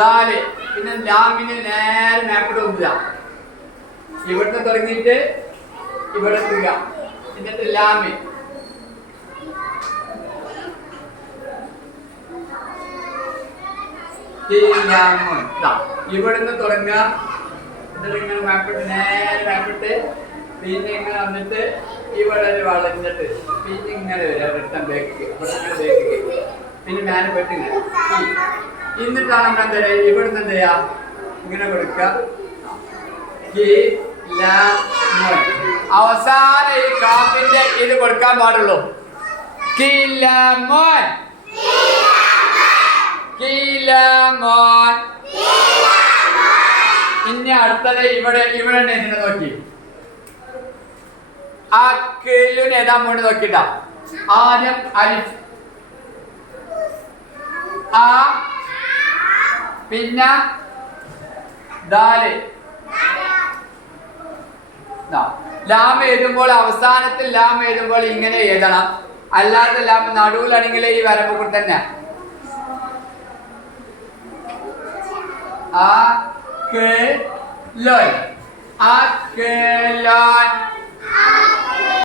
ദാല്. പിന്നെ ലാമിന് നേരെ മേപ്പോട്ട് ഒന്നുക. ഇവിടുന്ന് തുടങ്ങിയിട്ട് ഇവിടെ എത്തുക. എന്നിട്ട് ലാമ്. ഇവിടുന്ന് തുടങ്ങുക. എന്നിട്ട് ഇങ്ങനെ മേപ്പിട്ട് നേരെ മേപ്പിട്ട് പിന്നെ ഇങ്ങനെ വന്നിട്ട് ഇവിടെ ഒരു വളഞ്ഞിട്ട് പിന്നെ ഇങ്ങനെ വരിക. റിട്ടൺ ബേക്ക് ബേക്ക് പിന്നെ മേലെ പോയിട്ട് ഇങ്ങനെ എന്നിട്ടാണ് നമ്മൾ എന്താ പറയുക ഇവിടുന്ന് എന്താ ചെയ്യുക ഇങ്ങനെ കൊടുക്കുക. അവസാനം ഈ കാപ്പിന്റെ ഇത് കൊടുക്കാൻ പാടുള്ളൂ. കിലമോൻ കിലമോൻ. ഇനി അടുത്തത് ഇവിടെ ഇവിടെ ഇതിനെ നോക്കി ആ കിലുന് ഏതാ മോണ്ട് നോക്കിട്ടാ. ആദ്യം അലിഫ് ആ പിന്നെ ദാല്. ലാം എഴുതുമ്പോൾ അവസാനത്തിൽ ലാം എഴുതുമ്പോൾ ഇങ്ങനെ എഴുതണം. അല്ലാത്ത ലാം നടുവിലാണെങ്കിൽ ഈ വരമ്പ് കൂടെ തന്നെ ആ